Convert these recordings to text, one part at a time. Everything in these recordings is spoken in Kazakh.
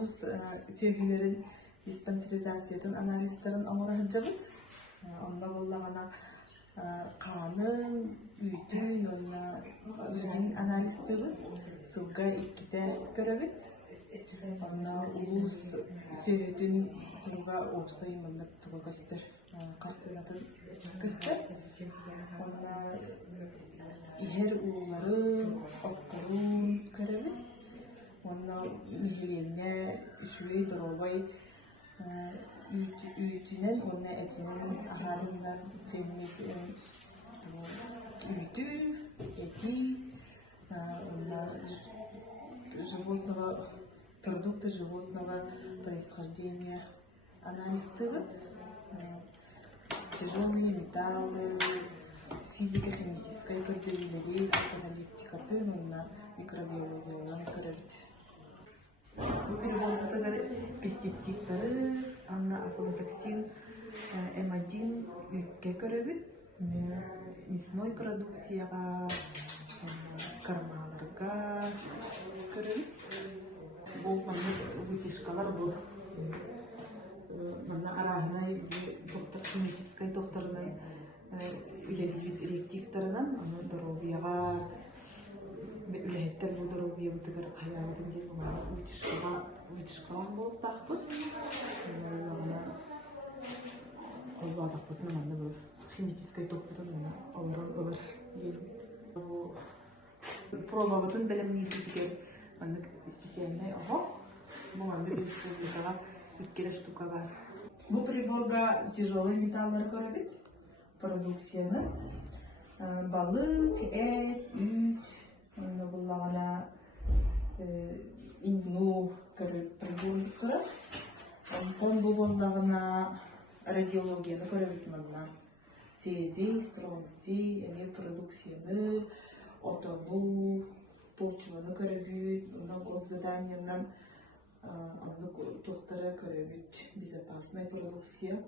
улус түйөһүлерин диспансеризациятын анализдарын оңорахыджабыт. Онда боллагана каанын, үйтүн, онна ийин анализдыбыт. Сылга икките көрөбүт. Онна улус сөйөтүн туруга опсай мындык туга көстөр. Картынатын көстөр. Онна ихер улууларын, оккорун көрөбүт. Онна михиленне үшүгей доробай үйтүнен, онна этинен ахадындан жемит үйтү, эти, онна продукты животного происхождения анализдыбыт. Тяжелые металлы, физико-химическая көрдөрүүлери, аналитикатын, онна микробиологияларын көрөбүт. Бу прибордагы пестициддары, анна афлатоксин М1 үтке көрөбүт. Мясной продукцияга, кармаларга көрөбүт. Бул вытяжкалар бул. Мына арахинай доктор, химической докторунун үлелибит реактивторунан, аны здоровьяга үлэхеттер бул здоровья бутыгар каябытын дес мына вытяжкалар болуп тахпыт. Мына колбатакпыт, мына бул химической докторун мына олар бул пробабытын белемнитигер аны специальный ого. Бул аны республикага иккеле штука бар. Бу приборга тяжелый металлар көрөбүт. Продукцияны балык, эт, үт, буллагана уну көрөп приборду көрөп. Онтон бу буллагана радиологияны көрөбүт мына. Цезий, стронций, эме продукцияны, отону, почваны көрөбүт, мына госзаданиянан аны доктора көрөбүт. Безопасная продукция.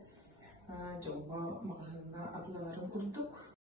Жолго магазинна атлаларын курдук.